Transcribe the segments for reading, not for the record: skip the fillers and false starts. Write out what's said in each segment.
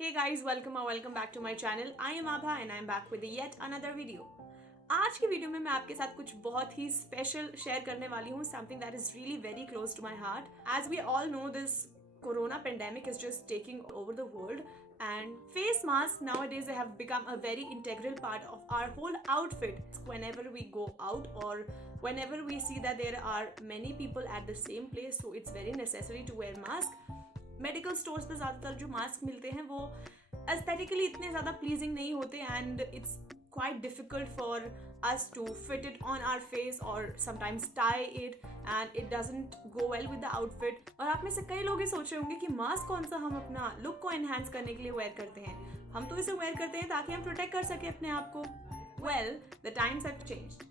Hey guys, welcome back to my channel. I am Abha and I am back with yet another video. आज की video में मैं आपके साथ कुछ बहुत ही स्पेशल शेयर करने वाली हूँ, something that is really very close to my heart. As we all know, this corona pandemic is just taking over the world, and face masks nowadays have become a very integral part of our whole outfit. Whenever we go out or whenever we see that there are many people at the same place, so it's very necessary to wear mask. Medical stores पे ज़्यादातर जो mask मिलते हैं वो aesthetically इतने ज़्यादा pleasing नहीं होते and it's quite difficult for us to fit it on our face or sometimes tie it and it doesn't go well with the outfit. और आप में से कई लोग ये सोच रहे होंगे कि मास्क कौन सा हम अपना लुक को एनहांस करने के लिए वेयर करते हैं. हम तो इसे वेयर करते हैं ताकि हम प्रोटेक्ट कर सके अपने आप को. Well, the times have changed.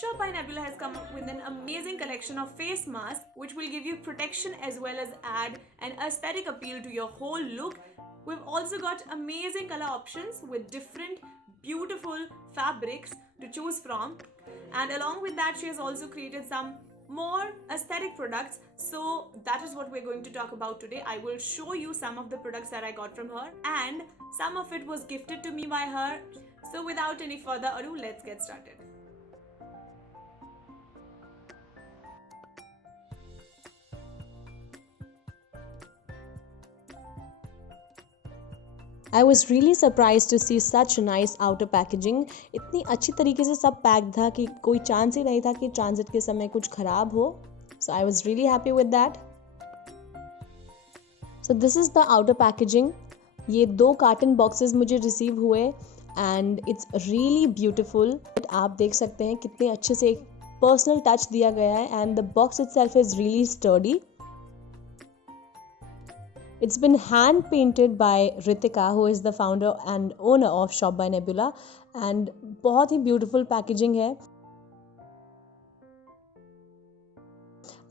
Shop by Nebula has come up with an amazing collection of face masks which will give you protection as well as add an aesthetic appeal to your whole look. We've also got amazing color options with different beautiful fabrics to choose from, and along with that she has also created some more aesthetic products. So that is what we're going to talk about today. I will show you some of the products that I got from her, and some of it was gifted to me by her. So without any further ado, let's get started. I was really surprised to see such nice outer packaging. इतनी अच्छी तरीके से सब pack था कि कोई chance ही नहीं था कि ट्रांजिट के समय कुछ खराब हो. So I was really happy with that. So this is the outer packaging. ये 2 कार्टन बॉक्सेस मुझे रिसीव हुए and it's really beautiful. आप देख सकते हैं कितने अच्छे से एक पर्सनल टच दिया गया है and the box itself is really sturdy. It's been hand painted by Ritika, who is the founder and owner of Shop by Nebula, and बहुत ही beautiful packaging है.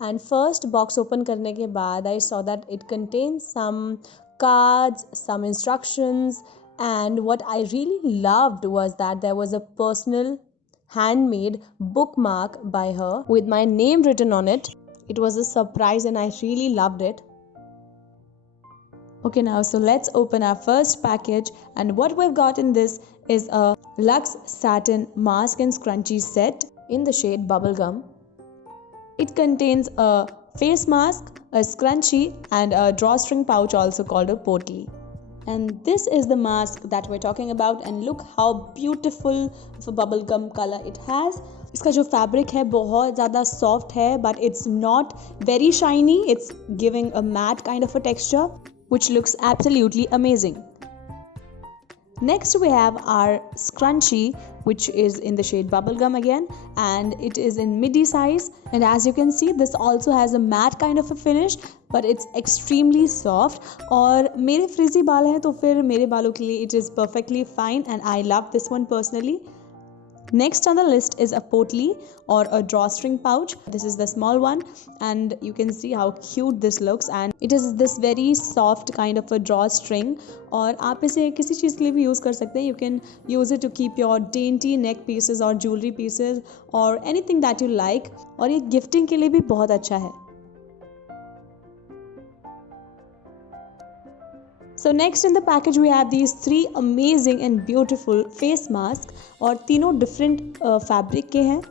And first box open करने के बाद I saw that it contains some cards, some instructions, and what I really loved was that there was a personal handmade bookmark by her with my name written on it. It was a surprise and I really loved it. Okay, now so let's open our first package, and what we've got in this is a Luxe Satin Mask and Scrunchie set in the shade Bubblegum. It contains a face mask, a scrunchie, and a drawstring pouch also called a potli. And this is the mask that we're talking about, and look how beautiful of a bubblegum color it has. इसका जो fabric है बहुत ज़्यादा soft है, but it's not very shiny. It's giving a matte kind of a texture, which looks absolutely amazing. Next we have our scrunchie, which is in the shade Bubblegum again, and it is in midi size, and as you can see this also has a matte kind of a finish, but it's extremely soft. और मेरे frizzy बाल हैं तो फिर मेरे बालों के लिए it is perfectly fine, and I love this one personally. Next on the list is a potli or a drawstring pouch. This is the small one, and you can see how cute this looks, and it is this very soft kind of a drawstring. और आप इसे किसी चीज़ के लिए भी use कर सकते हैं. You can use it to keep your dainty neck pieces or jewelry pieces or anything that you like. और ये गिफ्टिंग के लिए भी बहुत अच्छा है. So next in the package we have these 3 amazing and beautiful face masks, और तीनों different fabric के हैं.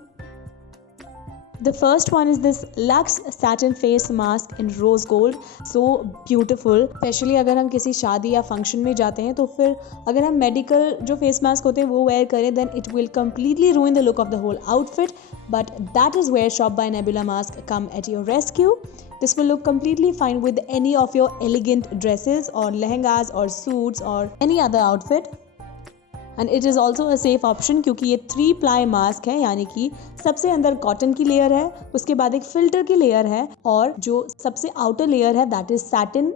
The first one is this Luxe Satin Face Mask in Rose Gold. So beautiful. Especially अगर हम किसी शादी या फंक्शन में जाते हैं तो फिर अगर हम मेडिकल जो फेस मास्क होते हैं वो वेयर करें then it will completely ruin the look of the whole outfit. But that is where Shop by Nebula mask come at your rescue. This will look completely fine with any of your elegant dresses or lehengas or suits or any other outfit. And it is also a safe option क्योंकि ये 3 ply mask है, यानी कि सबसे अंदर cotton की layer है, उसके बाद एक फिल्टर की लेयर है, और जो सबसे आउटर लेयर है that is satin.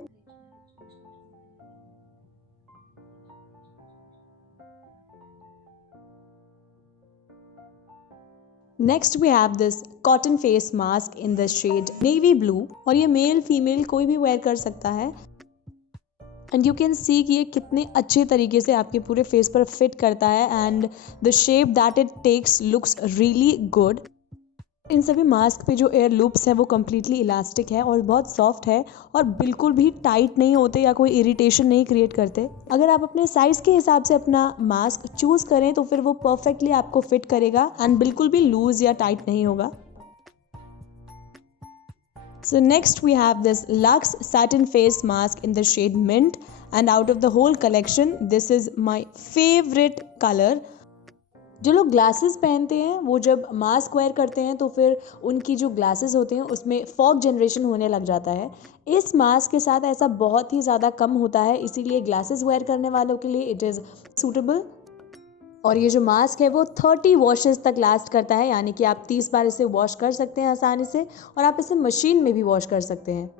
Next we have this cotton face mask in the shade navy blue, और ये मेल फीमेल कोई भी वेयर कर सकता है. एंड यू कैन सी कि ये कितने अच्छे तरीके से आपके पूरे फेस पर फिट करता है, and the shape that it takes looks really good. इन सभी मास्क पे जो एयर लूप्स है वो कम्प्लीटली इलास्टिक है और बहुत सॉफ्ट है और बिल्कुल भी टाइट नहीं होते या कोई इरिटेशन नहीं क्रिएट करते। अगर आप अपने साइज़ के हिसाब से अपना मास्क चूज़ करें तो फिर वो परफेक्टली आपको फिट करेगा एंड बिल्कुल भी लूज़ या टाइट नहीं होगा। So next we have this Lux Satin Face Mask in the shade Mint, and out of the whole collection this is my favorite color. जो लोग ग्लासेस पहनते हैं वो जब मास्क वेयर करते हैं तो फिर उनकी जो ग्लासेस होते हैं उसमें फॉग जनरेशन होने लग जाता है। इस मास्क के साथ ऐसा बहुत ही ज़्यादा कम होता है, इसीलिए ग्लासेस वेयर करने वालों के लिए इट इज़ सूटेबल। और ये जो मास्क है वो 30 वॉशेस तक लास्ट करता है, यानी कि आप 30 बार इसे वॉश कर सकते हैं आसानी से और आप इसे मशीन में भी वॉश कर सकते हैं।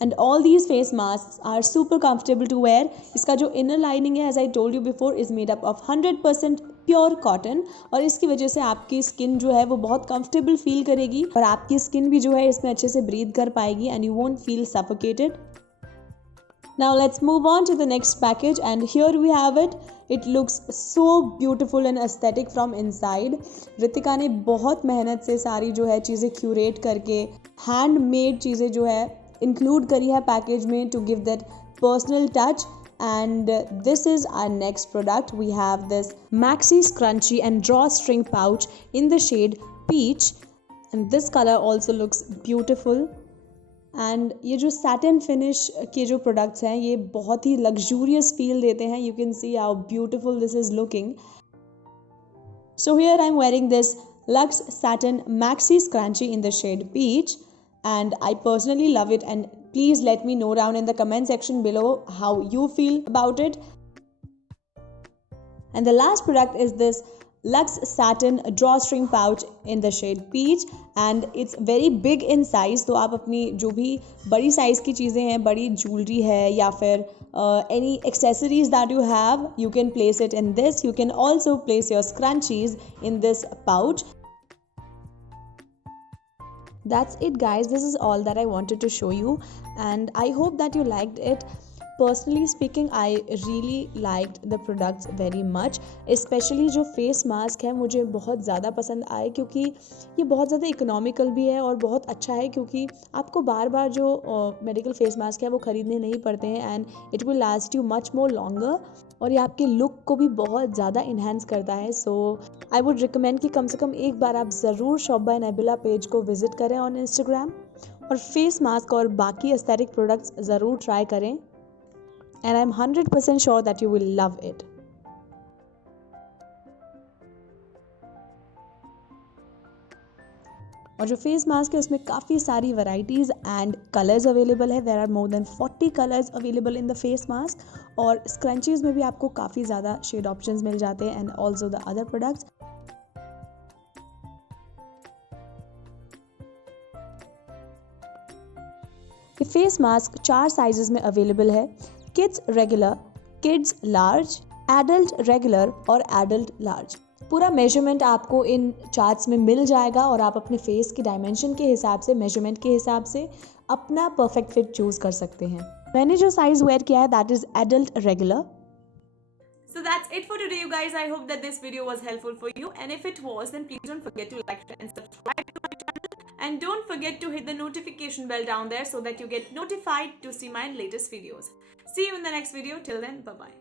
And all these face mask are super comfortable to wear. इसका जो इनर लाइनिंग है as I told you before is made up of 100% pure cotton, और इसकी वजह से आपकी स्किन जो है वो बहुत कंफर्टेबल फील करेगी और आपकी स्किन भी जो है इसमें अच्छे से ब्रीथ कर पाएगी and you won't feel suffocated. Now let's move on to the next package, and here we have it. It looks so beautiful and aesthetic from inside. Ritika ने बहुत मेहनत से सारी जो है चीज़ें क्यूरेट करके हैंडमेड चीज़ें जो है इंक्लूड करी है पैकेज में to give that personal touch. And this is our next product. We have this maxi scrunchie and drawstring pouch in the shade peach, and this color also looks beautiful. And ये जो satin finish के जो products हैं ये बहुत ही luxurious feel देते हैं. You can see how beautiful this is looking. So here I am wearing this luxe satin maxi scrunchie in the shade peach, and I personally love it, and please let me know down in the comment section below how you feel about it. And the last product is this Lux Satin Drawstring Pouch in the shade Peach, and it's very big in size. तो आप अपनी जो भी बड़ी size की चीज़ें हैं, बड़ी ज्वेलरी है या फिर any accessories that you have, you can place it in this. You can also place your scrunchies in this pouch. That's it guys, this is all that I wanted to show you, and I hope that you liked it. Personally speaking, I really liked the products very much. Especially जो face mask है मुझे बहुत ज़्यादा पसंद आए, क्योंकि ये बहुत ज़्यादा इकोनॉमिकल भी है और बहुत अच्छा है, क्योंकि आपको बार बार जो मेडिकल फेस मास्क है वो ख़रीदने नहीं पड़ते हैं and it will last you much more longer, और ये आपके लुक को भी बहुत ज़्यादा इन्हेंस करता है. सो आई वुड रिकमेंड कि कम से कम एक बार आप ज़रूर शॉप बाय नेबुला पेज को विज़िट करें ऑन इंस्टाग्राम और फेस मास्क और बाकी एस्थेटिक प्रोडक्ट्स ज़रूर ट्राई करें. And I'm 100% sure that you will love it. और जो फेस मास्क है उसमें काफ़ी सारी वैरायटीज़ एंड कलर्स अवेलेबल है. There are more than 40 colours available in the face mask, और स्क्रंचीज़ में भी आपको काफ़ी ज़्यादा शेड ऑप्शंस मिल जाते हैं and also the other products. ये फेस मास्क 4 साइजेस में अवेलेबल है. Kids regular, kids large, adult regular और एडल्ट लार्ज. पूरा मेजरमेंट आपको इन चार्ट्स में मिल जाएगा और आप अपने फेस की डायमेंशन के हिसाब से, मेजरमेंट के हिसाब से अपना परफेक्ट फिट चूज कर सकते हैं. मैंने जो साइज वेयर किया है that is adult regular. So that's it for today, you guys. I hope that this video was helpful for you, and if it was, then please don't forget to like, share and subscribe to my channel, and don't forget to hit the notification bell down there so that you get notified to see my latest videos. See you in the next video. Till then, bye bye.